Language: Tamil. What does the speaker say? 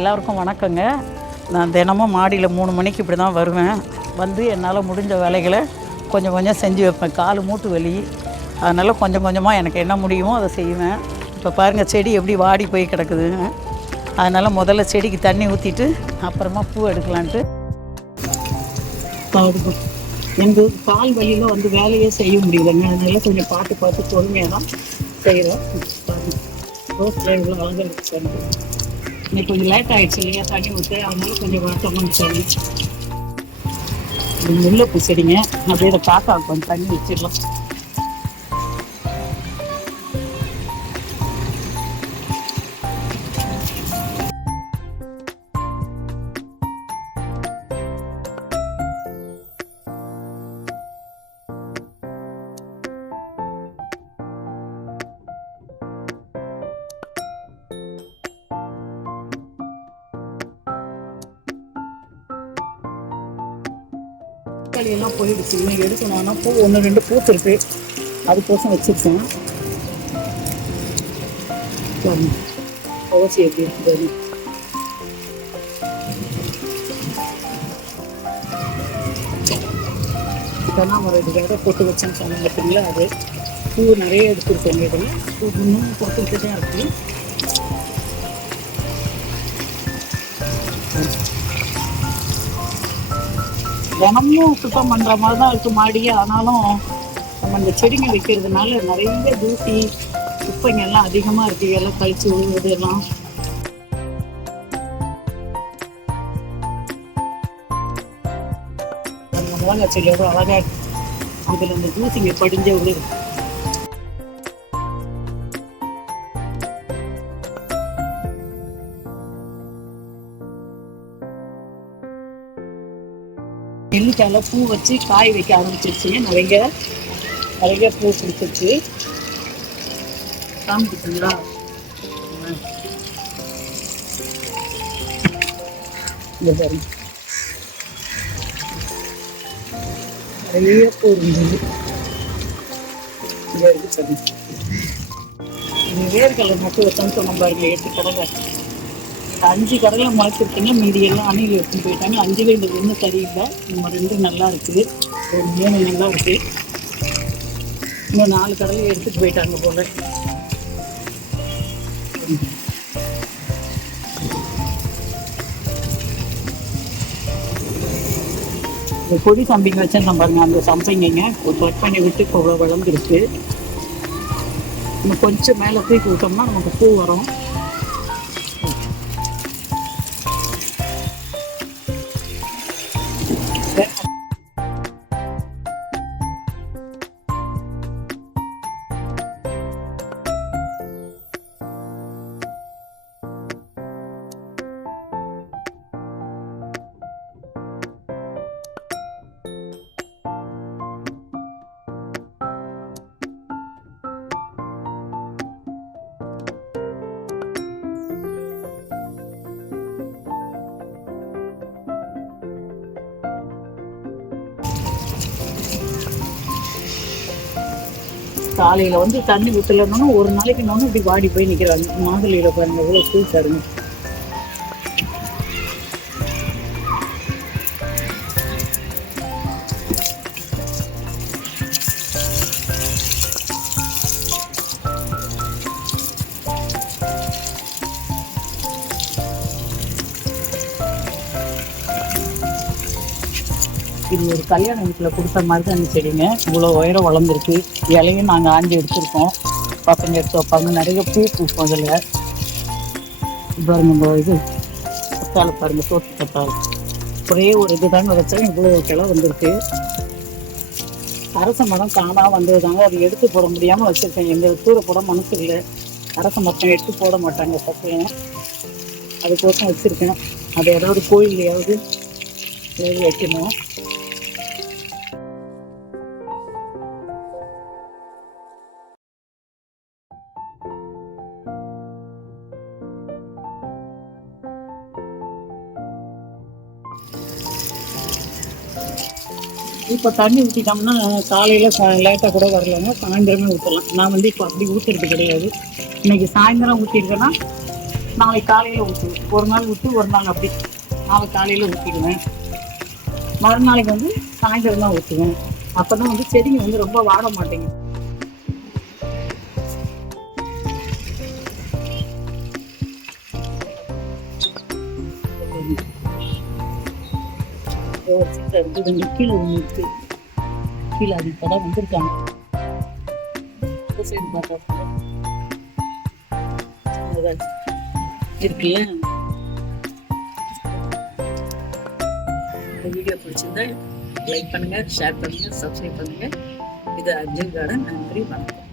எல்லாருக்கும் வணக்கங்க. நான் தினமும் மாடியில் 3 மணிக்கு இப்படி தான் வருவேன். வந்து என்னால் முடிஞ்ச வேலைகளை கொஞ்சம் கொஞ்சம் செஞ்சு வைப்பேன். கால் மூட்டு வலி, அதனால் கொஞ்சம் கொஞ்சமாக எனக்கு என்ன முடியுமோ அதை செய்வேன். இப்போ பாருங்கள், செடி எப்படி வாடி போய் கிடக்குதுங்க. அதனால் முதல்ல செடிக்கு தண்ணி ஊற்றிட்டு அப்புறமா பூ எடுக்கலான்ட்டு எங்கள் கால் வலியில் வந்து வேலையே செய்ய முடியலைங்க. அதனால் கொஞ்சம் பார்த்து பார்த்து பொறுமையாக தான் செய்கிறோம். ரோஸில் இவ்வளோ அழகாக இருக்குது. இன்னைக்கு கொஞ்சம் லேட் ஆகிடுச்சு இல்லையா தண்ணி ஊற்ற, அதனால கொஞ்சம் வருத்தமாக சரி. முல்லைப்பூ செடிங்க, அப்படியே அதை காக்கா கொஞ்சம் தண்ணி வச்சிடலாம். எல்லாம் போயிடுச்சு. இன்னும் எடுக்கணும்னா பூ 1-2 பூத்து இருக்கு, அதுக்கோசம் வச்சிருக்கேன். துளசி எப்படி இருக்குது, இதெல்லாம் ஒரு 2 விதை போட்டு வச்சேன்னு சொன்னாங்க பார்த்தீங்களா, அது பூ நிறைய எடுத்துருக்கேன். இதில் பூ இன்னும் போட்டுக்கிட்டு தான் இருக்கு. தினமும் சுத்தம் பண்ணுற மாதிரி தான் இருக்குது மாடியே. ஆனாலும் நம்ம இந்த செடிங்க வைக்கிறதுனால நிறைய தூசி குப்பைங்க எல்லாம் அதிகமாக இருக்குது. எல்லாம் கழிச்சு விழுவுறது எல்லாம். அந்த மிளகாய் செடி எவ்வளோ அழகாக இருக்கு. அதில் இந்த தூசிங்க படிஞ்ச விழுது. நெல்லிக்காயில் பூ வச்சு காய் வைக்க ஆரம்பிச்சிருச்சுங்க. நிறைய பூ பிடிச்சிருச்சு. காமிச்சிங்களா, இந்த பாருங்க, நிறைய பூ இருந்தது. வேர்களை நட்டு வச்சோன்னு சொன்ன பாருங்க, 8 கடலை. 5 கடலை முளைச்சிருக்குங்க. மீதி எல்லாம் அணில் எடுத்துன்னு போயிட்டாங்க. 5ல் இந்த 1 சரியில்லை. நம்ம 2 நல்லா இருக்குது, ஒரு 3 நல்லா இருக்கு. இன்னும் 4 கடலையை எடுத்துட்டு போயிட்டாங்க போல. இந்த கொடி சம்பிங்க வச்சேன் பாருங்க, அந்த சம்பைங்க ஒரு கட் பண்ணி விட்டு இப்போ வளர்ந்துருக்கு. இன்னும் கொஞ்சம் மேலே தூக்கி விட்டோம்னா நமக்கு பூ வரும். காலையில் வந்து தண்ணி ஊற்றலன்னா ஒரு நாளைக்கு இன்னொன்று இப்படி வாடி போய் நிற்கிறாங்க. மாதுளையில் பாருங்க எவ்வளோ சூப்பருங்க. இது ஒரு கல்யாண வீட்டில் கொடுத்த மாதிரி தான் இந்த செடிங்க. இவ்வளோ உயரம் வளர்ந்துருக்கு. இலையும் நாங்கள் ஆஞ்சி எடுத்துருக்கோம். பசங்க எடுத்து வைப்பாங்க. நிறைய பூ பூக்கும் அதில். பாருங்க, இது கத்தாழை பாருங்க, தோட்டு கத்தாழை. ஒரே ஒரு இது தாங்க வச்சா இவ்வளோ கிளை வந்திருக்கு. அரச மரம் காணாமல் வந்ததுதாங்க, அது எடுத்து போட முடியாமல் வச்சுருக்கேன். எங்கள் தூர போட மனசு இல்லை. அரச மரத்தை எடுத்து போட மாட்டாங்க பசங்க, அதுக்கோசம் வச்சுருக்கேன். அது ஏதாவது கோயிலையாவது வைக்கணும். இப்போ தண்ணி ஊற்றிட்டோம்னா காலையில் லேட்டாக கூட வரலன்னா சாயந்தரமே ஊற்றலாம். நான் வந்து இப்போ அப்படி ஊற்றுறது கிடையாது. இன்றைக்கி சாயந்தரம் ஊற்றிருக்கேன்னா நாளைக்கு காலையில் ஊற்றுவேன். ஒரு நாள் விட்டு ஒரு நாள் அப்படி. நாளைக்கு காலையில் ஊற்றிடுவேன். மறுநாளைக்கு வந்து சாயந்தரம் தான் ஊற்றுவேன். அப்போ தான் வந்து செடிங்க வந்து ரொம்ப வாட மாட்டேங்குது. கீழே ஒன்று இருக்கு. கீழே அது இப்போதான் வந்திருக்காங்க. சைடு பார்த்தா இருக்குல்ல. இந்த வீடியோ பிடிச்சிருந்தா லைக் பண்ணுங்க, ஷேர் பண்ணுங்க, சப்ஸ்கிரைப் பண்ணுங்க. இது அர்ஜுன் கார்டன். நன்றி, வணக்கம்.